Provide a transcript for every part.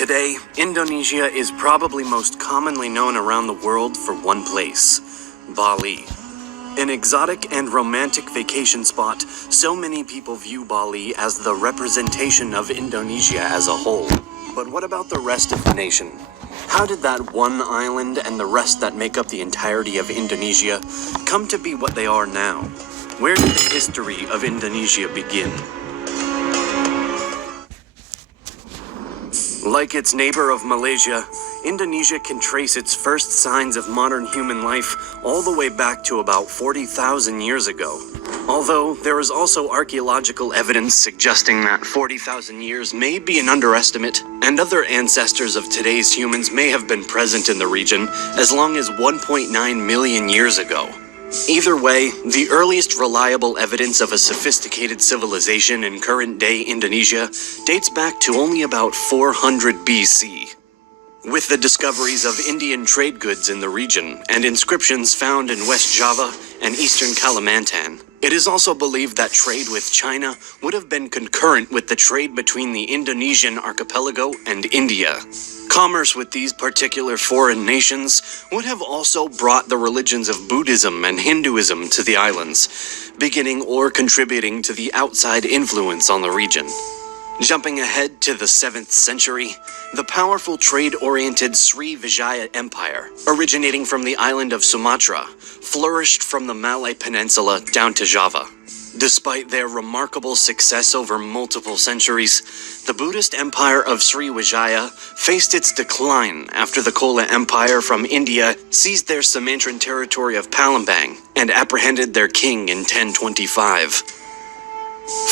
Today, Indonesia is probably most commonly known around the world for one place, Bali. An exotic and romantic vacation spot, so many people view Bali as the representation of Indonesia as a whole. But what about the rest of the nation? How did that one island and the rest that make up the entirety of Indonesia come to be what they are now? Where did the history of Indonesia begin? Like its neighbor of Malaysia, Indonesia can trace its first signs of modern human life all the way back to about 40,000 years ago. Although there is also archaeological evidence suggesting that 40,000 years may be an underestimate, and other ancestors of today's humans may have been present in the region as long as 1.9 million years ago. Either way, the earliest reliable evidence of a sophisticated civilization in current-day Indonesia dates back to only about 400 BC. With the discoveries of Indian trade goods in the region and inscriptions found in West Java and eastern Kalimantan, it is also believed that trade with China would have been concurrent with the trade between the Indonesian archipelago and India. Commerce with these particular foreign nations would have also brought the religions of Buddhism and Hinduism to the islands, beginning or contributing to the outside influence on the region. Jumping ahead to the 7th century, the powerful trade-oriented Srivijaya Empire, originating from the island of Sumatra, flourished from the Malay Peninsula down to Java. Despite their remarkable success over multiple centuries, the Buddhist empire of Srivijaya faced its decline after the Chola Empire from India seized their Sumantran territory of Palembang and apprehended their king in 1025.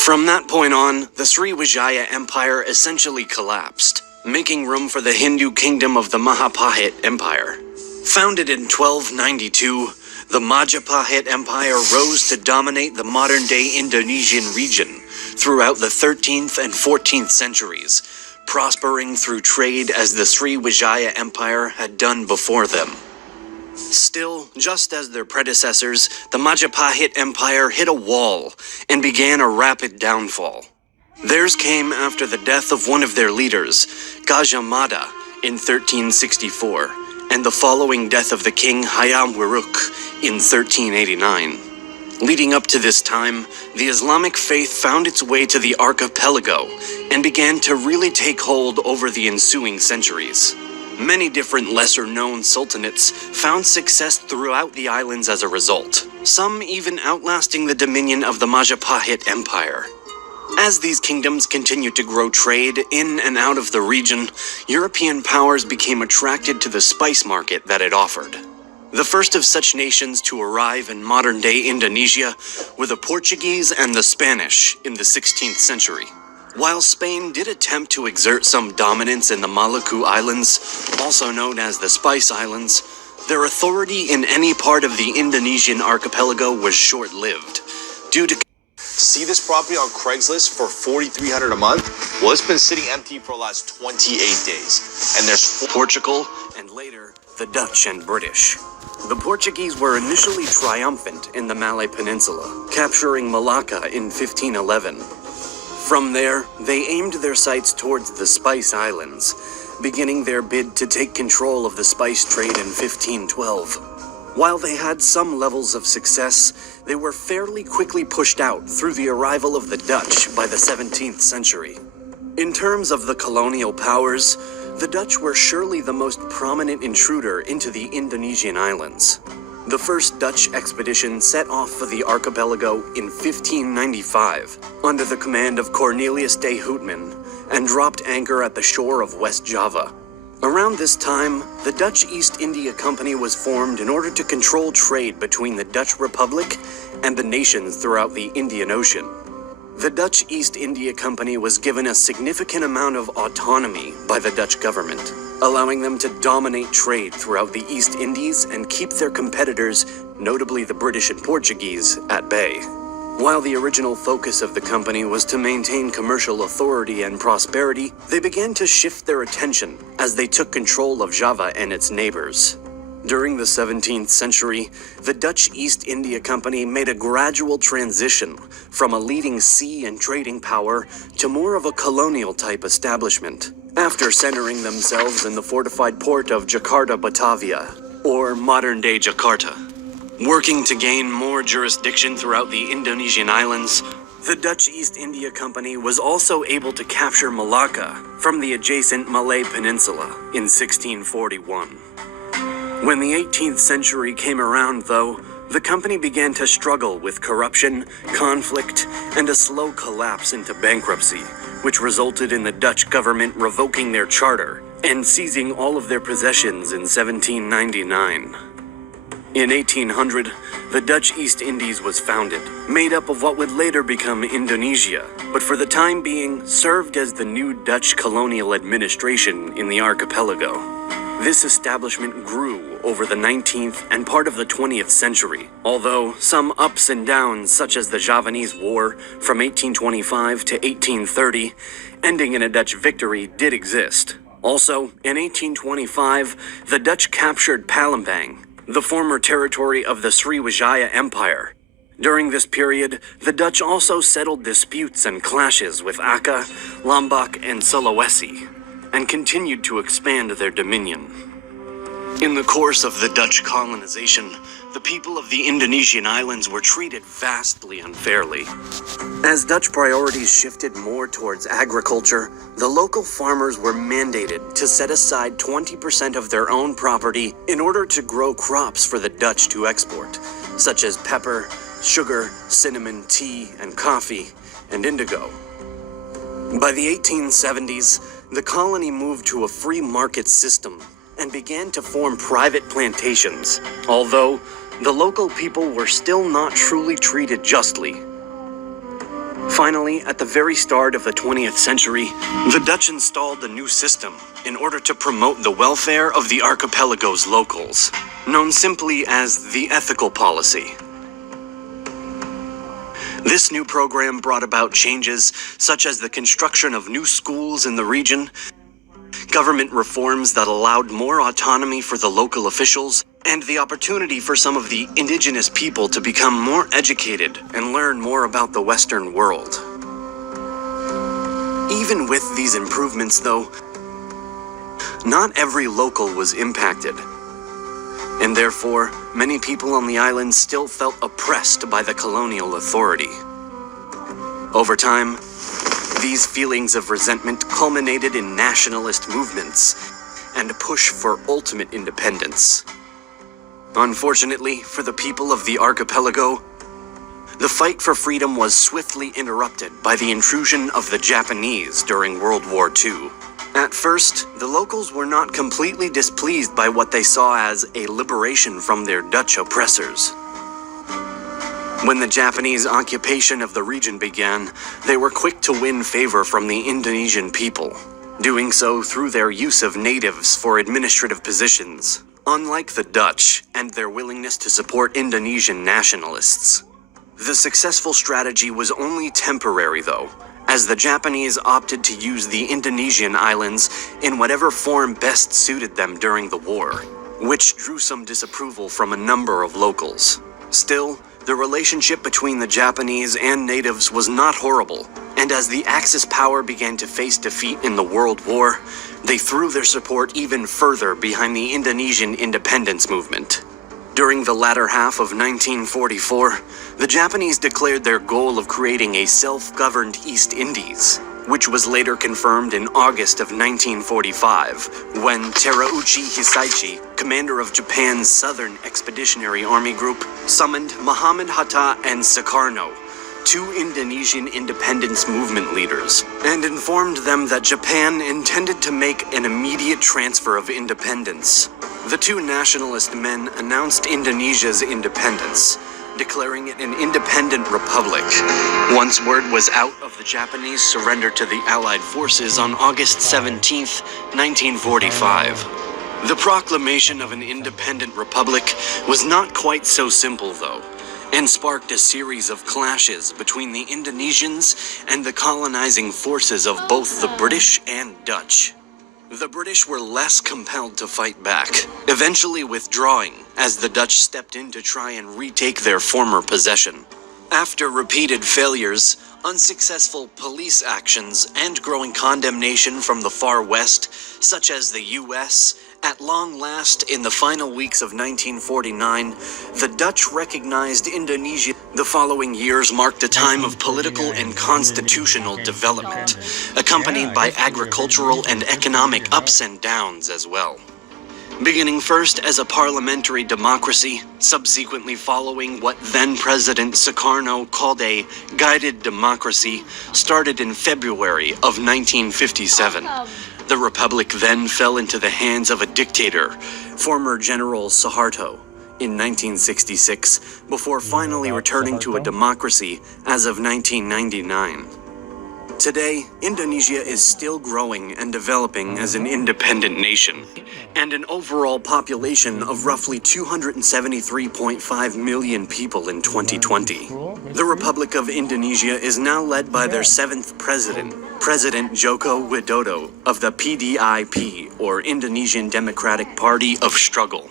From that point on, the Srivijaya Empire essentially collapsed, making room for the Hindu kingdom of the Majapahit Empire. Founded in 1292, the Majapahit Empire rose to dominate the modern-day Indonesian region throughout the 13th and 14th centuries, prospering through trade as the Srivijaya Empire had done before them. Still, just as their predecessors, the Majapahit Empire hit a wall and began a rapid downfall. Theirs came after the death of one of their leaders, Gajah Mada, in 1364, and the following death of the king Hayam Wuruk in 1389. Leading up to this time, the Islamic faith found its way to the archipelago and began to really take hold over the ensuing centuries. Many different lesser-known sultanates found success throughout the islands as a result, some even outlasting the dominion of the Majapahit Empire. As these kingdoms continued to grow trade in and out of the region, European powers became attracted to the spice market that it offered. The first of such nations to arrive in modern-day Indonesia were the Portuguese and the Spanish in the 16th century. While Spain did attempt to exert some dominance in the Maluku Islands, also known as the Spice Islands, their authority in any part of the Indonesian archipelago was short-lived, due to See this property on Craigslist for $4,300 a month? Well, it's been sitting empty for the last 28 days. And there's Portugal and later the Dutch and British. The Portuguese were initially triumphant in the Malay Peninsula, capturing Malacca in 1511. From there, they aimed their sights towards the Spice Islands, beginning their bid to take control of the spice trade in 1512. While they had some levels of success, they were fairly quickly pushed out through the arrival of the Dutch by the 17th century. In terms of the colonial powers, the Dutch were surely the most prominent intruder into the Indonesian islands. The first Dutch expedition set off for the archipelago in 1595 under the command of Cornelius de Houtman and dropped anchor at the shore of West Java. Around this time, the Dutch East India Company was formed in order to control trade between the Dutch Republic and the nations throughout the Indian Ocean. The Dutch East India Company was given a significant amount of autonomy by the Dutch government, allowing them to dominate trade throughout the East Indies and keep their competitors, notably the British and Portuguese, at bay. While the original focus of the company was to maintain commercial authority and prosperity, they began to shift their attention as they took control of Java and its neighbors. During the 17th century, the Dutch East India Company made a gradual transition from a leading sea and trading power to more of a colonial-type establishment, after centering themselves in the fortified port of Jakarta, Batavia, or modern-day Jakarta. Working to gain more jurisdiction throughout the Indonesian islands, the Dutch East India Company was also able to capture Malacca from the adjacent Malay Peninsula in 1641. When the 18th century came around, though, the company began to struggle with corruption, conflict, and a slow collapse into bankruptcy, which resulted in the Dutch government revoking their charter and seizing all of their possessions in 1799. In 1800, the Dutch East Indies was founded, made up of what would later become Indonesia, but for the time being served as the new Dutch colonial administration in the archipelago. This establishment grew over the 19th and part of the 20th century, although some ups and downs such as the Javanese War from 1825 to 1830, ending in a Dutch victory, did exist. Also, in 1825, the Dutch captured Palembang, the former territory of the Sriwijaya Empire. During this period, the Dutch also settled disputes and clashes with Aceh, Lombok, and Sulawesi, and continued to expand their dominion. In the course of the Dutch colonization, the people of the Indonesian islands were treated vastly unfairly. As Dutch priorities shifted more towards agriculture, the local farmers were mandated to set aside 20% of their own property in order to grow crops for the Dutch to export, such as pepper, sugar, cinnamon, tea, and coffee, and indigo. By the 1870s, the colony moved to a free market system and began to form private plantations, although the local people were still not truly treated justly. Finally, at the very start of the 20th century, the Dutch installed a new system in order to promote the welfare of the archipelago's locals, known simply as the ethical policy. This new program brought about changes such as the construction of new schools in the region, government reforms that allowed more autonomy for the local officials, and the opportunity for some of the indigenous people to become more educated and learn more about the Western world. Even with these improvements, though, not every local was impacted, and therefore, many people on the island still felt oppressed by the colonial authority. Over time, these feelings of resentment culminated in nationalist movements and a push for ultimate independence. Unfortunately, for the people of the archipelago, the fight for freedom was swiftly interrupted by the intrusion of the Japanese during World War II. At first, the locals were not completely displeased by what they saw as a liberation from their Dutch oppressors. When the Japanese occupation of the region began, they were quick to win favor from the Indonesian people, doing so through their use of natives for administrative positions, unlike the Dutch and their willingness to support Indonesian nationalists. The successful strategy was only temporary, though, as the Japanese opted to use the Indonesian islands in whatever form best suited them during the war, which drew some disapproval from a number of locals. Still, the relationship between the Japanese and natives was not horrible, and as the Axis power began to face defeat in the World War, they threw their support even further behind the Indonesian independence movement. During the latter half of 1944, the Japanese declared their goal of creating a self-governed East Indies, which was later confirmed in August of 1945, when Terauchi Hisaichi, commander of Japan's Southern Expeditionary Army Group, summoned Muhammad Hatta and Sukarno, two Indonesian independence movement leaders, and informed them that Japan intended to make an immediate transfer of independence. The two nationalist men announced Indonesia's independence, declaring it an independent republic, once word was out of the Japanese surrender to the Allied forces on August 17, 1945. The proclamation of an independent republic was not quite so simple, though, and sparked a series of clashes between the Indonesians and the colonizing forces of both the British and Dutch. The British were less compelled to fight back, eventually withdrawing as the Dutch stepped in to try and retake their former possession. After repeated failures, unsuccessful police actions, and growing condemnation from the far west, such as the US, at long last, in the final weeks of 1949, the Dutch recognized Indonesia. The following years marked a time of political and constitutional development, accompanied by agricultural and economic ups and downs as well. Beginning first as a parliamentary democracy, subsequently following what then-President Sukarno called a guided democracy, started in February of 1957. The republic then fell into the hands of a dictator, former General Suharto, in 1966, before finally returning to a democracy as of 1999. Today, Indonesia is still growing and developing as an independent nation, and an overall population of roughly 273.5 million people in 2020. The Republic of Indonesia is now led by their 7th president, President Joko Widodo of the PDIP, or Indonesian Democratic Party of Struggle.